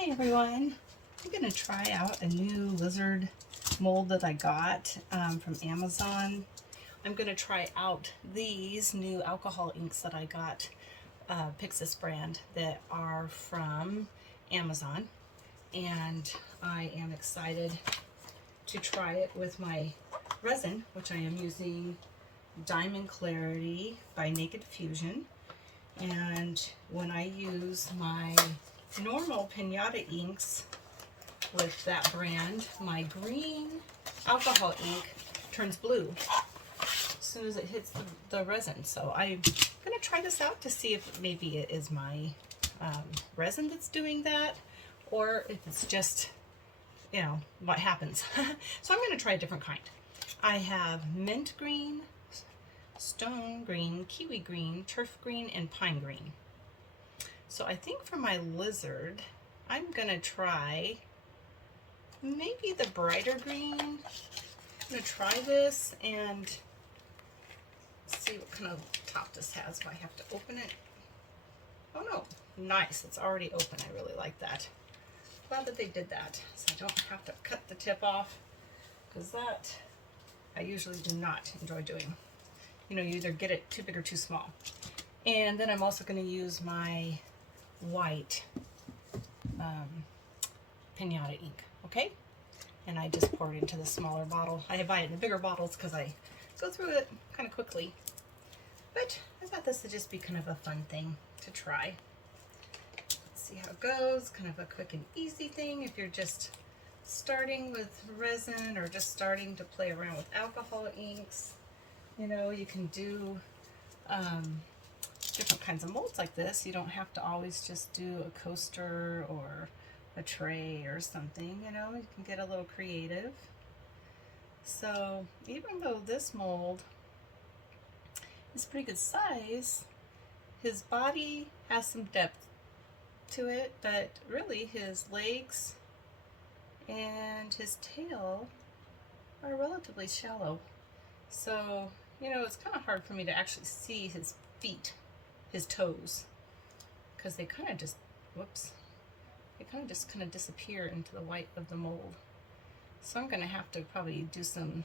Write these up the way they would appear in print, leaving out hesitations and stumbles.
Hi everyone! I'm going to try out a new lizard mold that I got from Amazon. I'm going to try out these new alcohol inks that I got, Pixiss brand, that are from Amazon. And I am excited to try it with my resin, which I am using Diamond Clarity by Naked Fusion. And when I use my normal pinata inks with that brand, my green alcohol ink turns blue as soon as it hits the resin. So I'm going to try this out to see if maybe it is my resin that's doing that, or if it's just, you know, what happens. So I'm going to try a different kind. I have mint green, stone green, kiwi green, turf green, and pine green. So I think for my lizard, I'm gonna try maybe the brighter green. I'm gonna try this and see what kind of top this has. Do I have to open it? Oh no, nice, it's already open. I really like that. Glad that they did that, so I don't have to cut the tip off, because that I usually do not enjoy doing. You know, you either get it too big or too small. And then I'm also going to use my white pinata ink, okay? And I just pour it into the smaller bottle. I buy it in the bigger bottles because I go through it kind of quickly. But I thought this would just be kind of a fun thing to try. Let's see how it goes. Kind of a quick and easy thing if you're just starting with resin or just starting to play around with alcohol inks. You know, you can do different kinds of molds like this. You don't have to always just do a coaster or a tray or something, you know, you can get a little creative. So even though this mold is pretty good size, his body has some depth to it, but really his legs and his tail are relatively shallow. So, you know, it's kind of hard for me to actually see his feet, his toes, because they kind of just, whoops, they kind of disappear into the white of the mold. So I'm going to have to probably do some,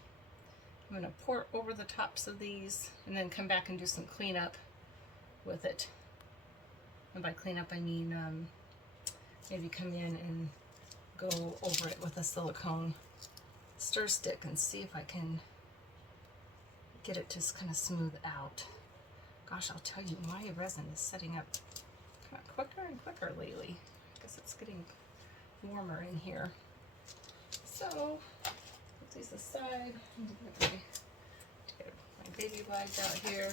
I'm going to pour over the tops of these and then come back and do some cleanup with it. And by cleanup I mean maybe come in and go over it with a silicone stir stick and see if I can get it just kind of smooth out. Gosh, I'll tell you, my resin is setting up kind of quicker and quicker lately. I guess it's getting warmer in here. So, put these aside. Get my baby wipes out here.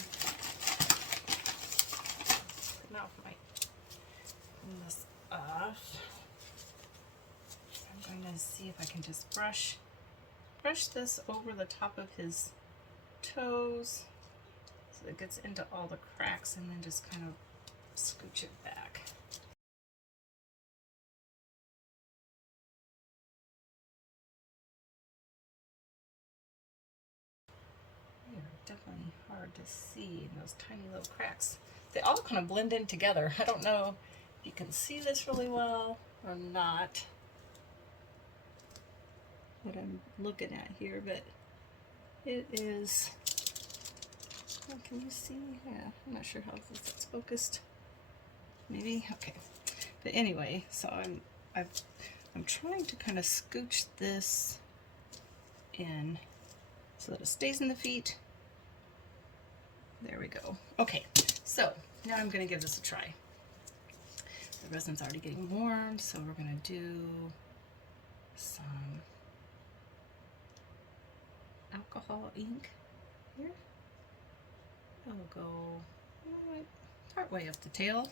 Now for my clean this off. I'm going to see if I can just brush this over the top of his toes so it gets into all the cracks, and then just kind of scooch it back. They are definitely hard to see in those tiny little cracks. They all kind of blend in together. I don't know if you can see this really well or not, what I'm looking at here, but it is, oh, can you see? Yeah, I'm not sure how that's focused. Maybe, okay. But anyway, so I'm trying to kind of scooch this in so that it stays in the feet. There we go. Okay, so now I'm going to give this a try. The resin's already getting warm, so we're going to do some alcohol ink here. I'll go part way up the tail.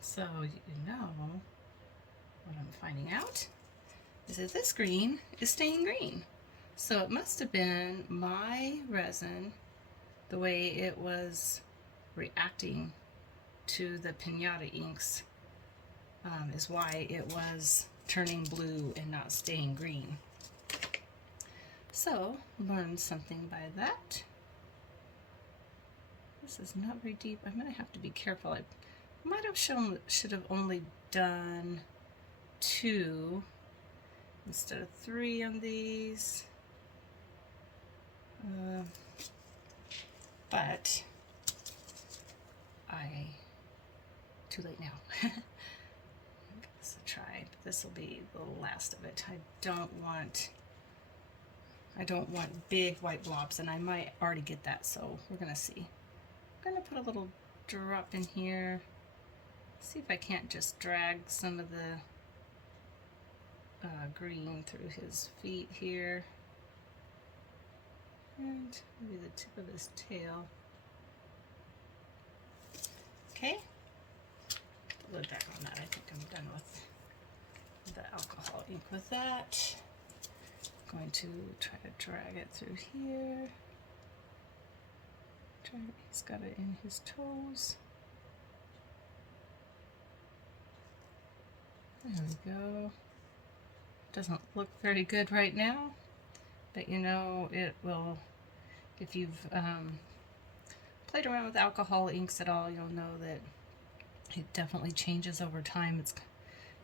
So you know what I'm finding out is that this green is staying green. So it must have been my resin, the way it was reacting to the pinata inks, is why it was turning blue and not staying green. So, learn something by that. This is not very deep. I'm going to have to be careful. I might have should have only done 2 instead of 3 on these. But too late now. Give this a try. This will be the last of it. I don't want big white blobs, and I might already get that, so we're gonna see. I'm gonna put a little drop in here. See if I can't just drag some of the green through his feet here. And maybe the tip of his tail. Okay, put the lid back on that. I think I'm done with the alcohol ink with that. I'm going to try to drag it through here. He's got it in his toes. There we go. Doesn't look very good right now, but you know it will. If you've played around with alcohol inks at all, you'll know that it definitely changes over time. It's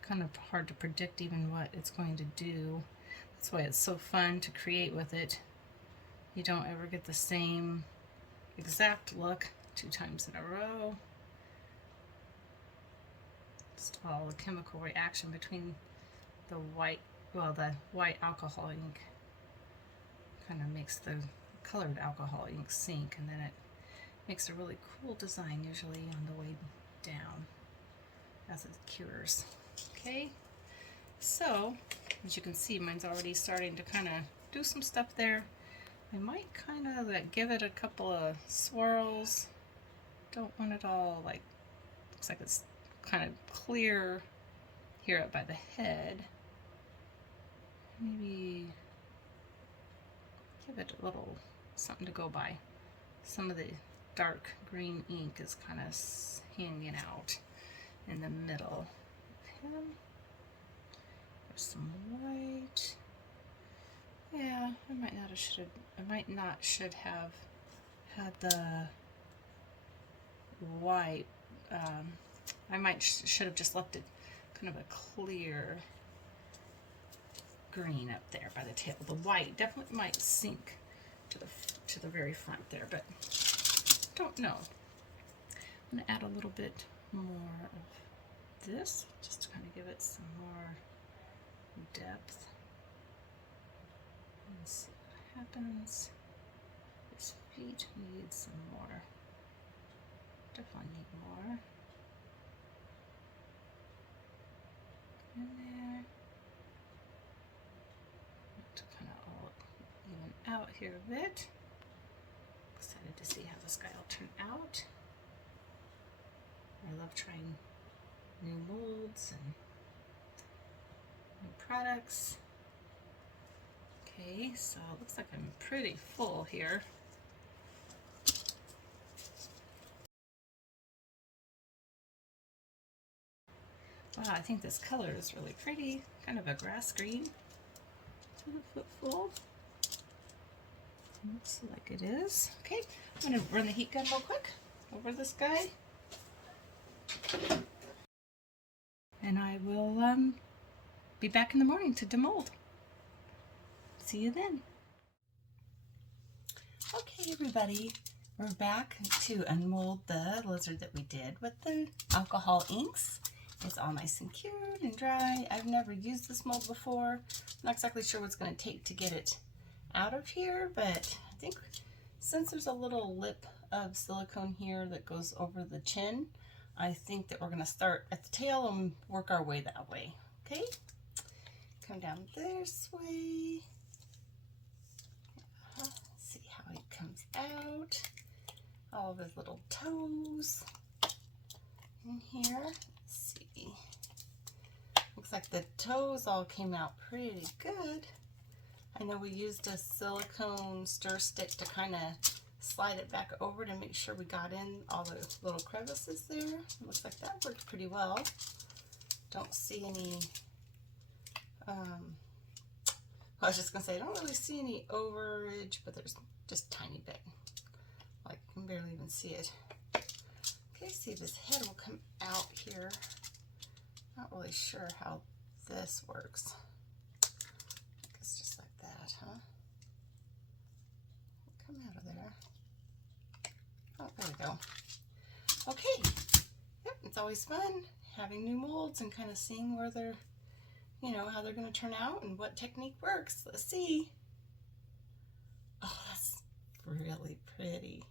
kind of hard to predict even what it's going to do. That's why it's so fun to create with it. You don't ever get the same exact look 2 times in a row. Just all the chemical reaction between the white alcohol ink kind of makes the colored alcohol ink sink, and then it makes a really cool design usually on the way down as it cures. Okay, so as you can see, mine's already starting to kind of do some stuff there. I might kind of give it a couple of swirls. Don't want it all looks like it's kind of clear here up by the head. Maybe give it a little something to go by. Some of the dark green ink is kind of hanging out in the middle of him. There's some white. Yeah, I might not should have had the white. I should have just left it kind of a clear green up there by the tail. The white definitely might sink to the very front there, but don't know. I'm gonna add a little bit more of this just to kind of give it some more depth. Let's see what happens. His feet need some more. Definitely need more. In there. To kind of all even out here a bit. Excited to see how this guy will turn out. I love trying new molds and new products. Okay, so it looks like I'm pretty full here. Wow, I think this color is really pretty. Kind of a grass green. 2 foot full. Looks like it is. Okay, I'm going to run the heat gun real quick over this guy. And I will be back in the morning to demold. See you then. Okay, everybody, we're back to unmold the lizard that we did with the alcohol inks. It's all nice and cured and dry. I've never used this mold before. I'm not exactly sure what it's going to take to get it out of here, but I think since there's a little lip of silicone here that goes over the chin, I think that we're going to start at the tail and work our way that way. Okay? Come down this way. Let's see how he comes out. All of his little toes in here. Let's see. Looks like the toes all came out pretty good. I know we used a silicone stir stick to kind of slide it back over to make sure we got in all the little crevices there. It looks like that worked pretty well. Don't see any, I was just gonna say I don't really see any overage, but there's just a tiny bit. Like you can barely even see it. Okay, see if his head will come out here. Not really sure how this works. It's just like that, huh? Come out of there. Oh, there we go. Okay. Yep, it's always fun having new molds and kind of seeing where they're, you know, how they're going to turn out and what technique works. Let's see. Oh, that's really pretty.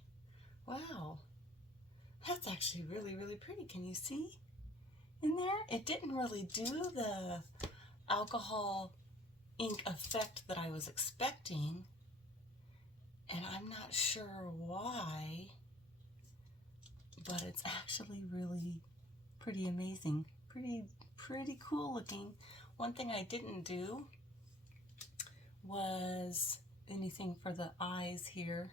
Wow. That's actually really, really pretty. Can you see in there? It didn't really do the alcohol ink effect that I was expecting, and I'm not sure why, but it's actually really pretty amazing. Pretty cool looking. One thing I didn't do was anything for the eyes here.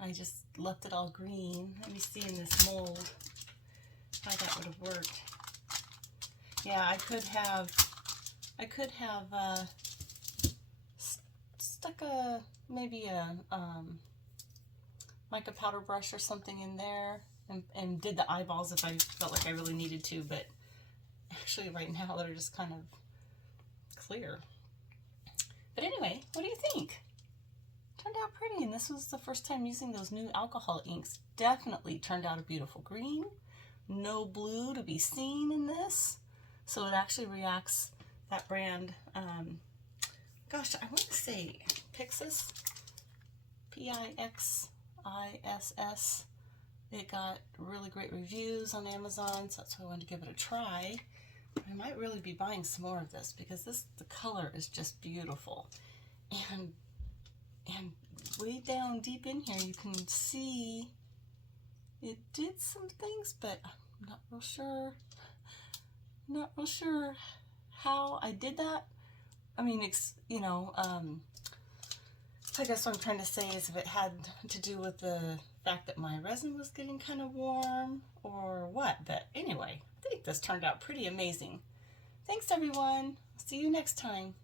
I just left it all green. Let me see in this mold how that would have worked. Yeah, I could have stuck maybe a mica powder brush or something in there and did the eyeballs if I felt like I really needed to, but actually right now they're just kind of clear. But anyway, what do you think? Turned out pretty, and this was the first time using those new alcohol inks. Definitely turned out a beautiful green. No blue to be seen in this, so it actually reacts. That brand, gosh, I want to say Pixiss, Pixiss. It got really great reviews on Amazon, so that's why I wanted to give it a try. I might really be buying some more of this because the color is just beautiful. And way down deep in here you can see it did some things, but I'm not real sure how I did that. I mean, you know, I guess what I'm trying to say is if it had to do with the fact that my resin was getting kind of warm or what. But anyway, I think this turned out pretty amazing. Thanks everyone. See you next time.